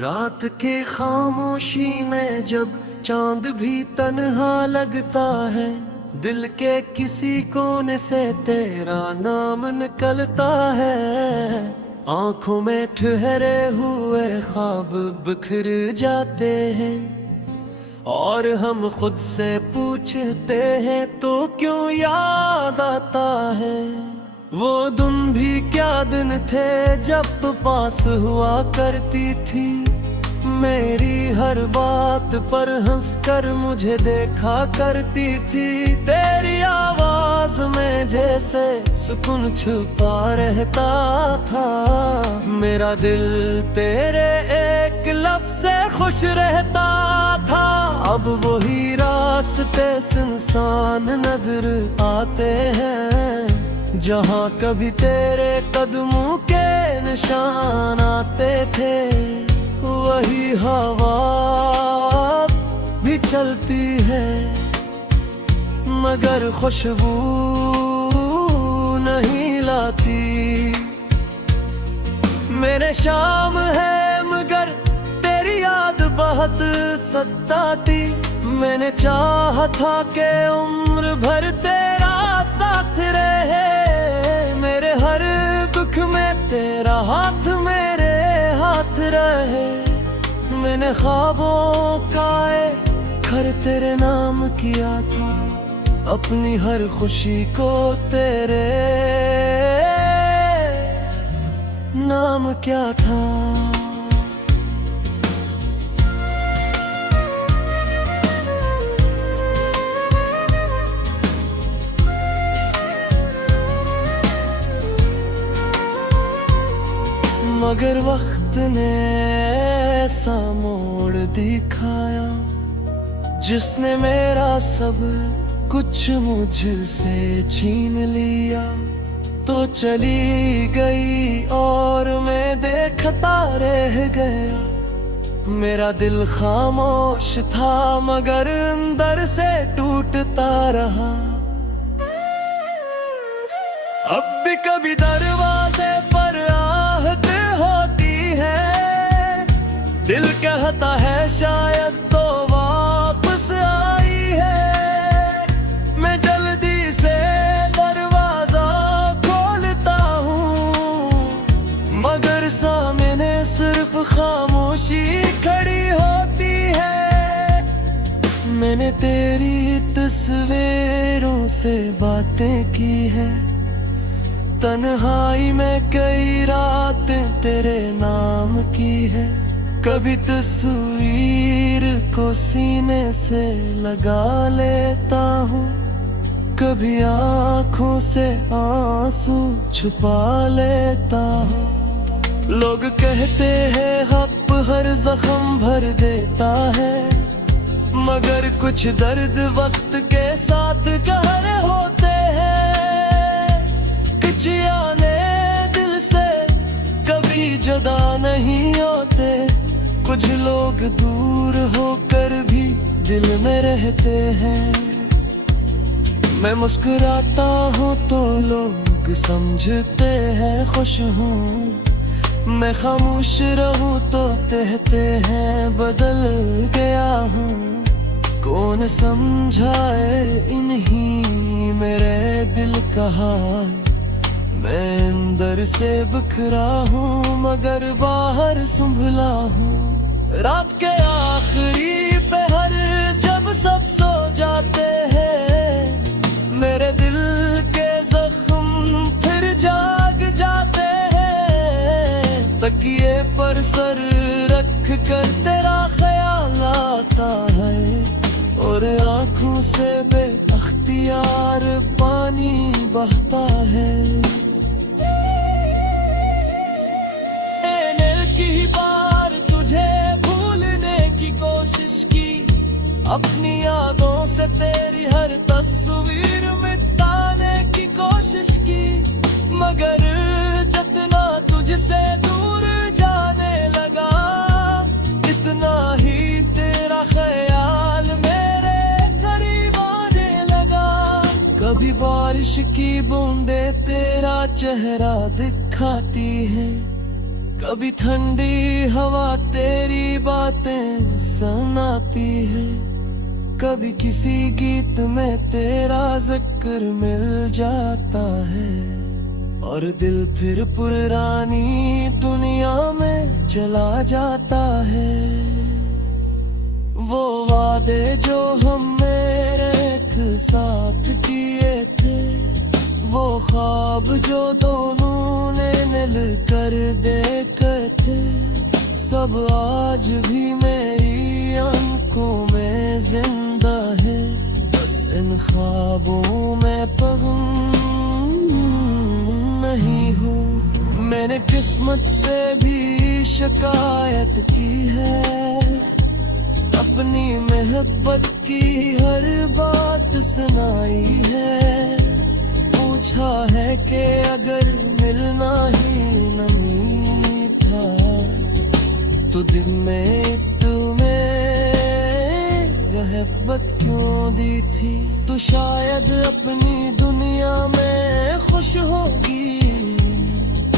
रात के खामोशी में जब चांद भी तन्हा लगता है, दिल के किसी कोने से तेरा नाम निकलता है। आंखों में ठहरे हुए ख्वाब बिखर जाते हैं और हम खुद से पूछते हैं तो क्यों याद आता है। वो दिन भी क्या दिन थे जब तो पास हुआ करती थी, मेरी हर बात पर हंसकर मुझे देखा करती थी। तेरी आवाज में जैसे सुकून छुपा रहता था, मेरा दिल तेरे एक लफ्ज़ से खुश रहता था। अब वही रास्ते सुनसान नजर आते हैं, जहाँ कभी तेरे कदमों के निशान आते थे। वही हवा भी चलती है मगर खुशबू नहीं लाती। मेरे शाम है मगर तेरी याद बहुत सताती। मैंने चाहा था कि उम्र भर तेरा साथ रहे, मेरे हर दुख में तेरा हाथ मेरे हाथ रहे। मैंने ख्वाबों का एक घर तेरे नाम किया था, अपनी हर खुशी को तेरे नाम क्या था। मगर वक्त ने ऐसा मोड़ दिखाया, जिसने मेरा सब कुछ मुझसे छीन लिया। तो चली गई और मैं देखता रह गया। मेरा दिल खामोश था मगर अंदर से टूटता रहा। अब भी कभी दरवाजे पर आहट होती है, दिल कहता है शायद तो वापस आई है। मैं जल्दी से दरवाजा खोलता हूँ मगर सामने सिर्फ खामोशी खड़ी होती है। मैंने तेरी तस्वीरों से बातें की है, तन्हाई में कई रातें तेरे नाम की है। कभी तस्वीर को सीने से लगा लेता हूँ, कभी आँखों से आंसू छुपा लेता हूँ। लोग कहते हैं हप हर जख्म भर देता है, मगर कुछ दर्द वक्त के साथ गहरे होते हैं। कुछ आने दिल से कभी जुदा नहीं होते, कुछ लोग दूर होकर भी दिल में रहते हैं। मैं मुस्कुराता हूँ तो लोग समझते हैं खुश हूँ, मैं खामोश रहूँ तो कहते हैं बदल गया हूँ। कौन समझाए इन्हीं मेरे दिल का हाल, मैं अंदर से बिखरा हूँ मगर बाहर संभला हूँ। रात के आखिरी पहर जब सब सो जाते हैं, मेरे दिल के जख्म फिर जाग जाते हैं। तकिए पर सर रख कर तेरा ख्याल आता है और आँखों से बेअख्तियार पानी बहता है। अपनी यादों से तेरी हर तस्वीर मिटाने की कोशिश की, मगर जितना तुझसे दूर जाने लगा, इतना ही तेरा ख्याल मेरे करीब आने लगा। कभी बारिश की बूंदें तेरा चेहरा दिखाती है, कभी ठंडी हवा तेरी बातें सुनाती है, कभी किसी गीत में तेरा जिक्र मिल जाता है, और दिल फिर पुरानी दुनिया में चला जाता है। वो वादे जो हम मेरे एक साथ किए थे, वो ख्वाब जो दोनों ने मिल कर देखे थे, सब आज भी मेरी आंखों में जिंदा है। बस इन ख्वाबों में पगम नहीं हूँ। मैंने किस्मत से भी शिकायत की है, अपनी मोहब्बत की हर बात सुनाई है। पूछा है कि अगर मिलना ही नहीं था, तो दिल में तुम्हें मोहब्बत क्यों दी थी। तो शायद अपनी दुनिया में खुश होगी,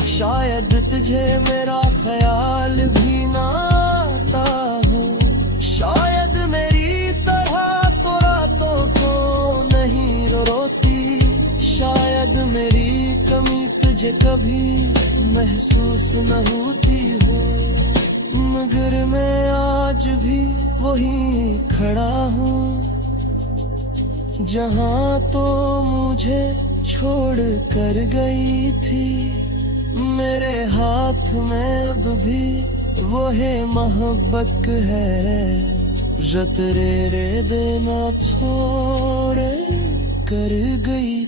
शायद तुझे मेरा ख्याल भी ना आता हो। शायद मेरी तरह तो रातों को नहीं रोती, शायद मेरी कमी तुझे कभी महसूस न होती हो। मगर मैं आज भी वहीं खड़ा हूँ, जहाँ तो मुझे छोड़ कर गई थी। मेरे हाथ में अब भी वो है मोहब्बत है, जो तेरे देना छोड़ कर गई।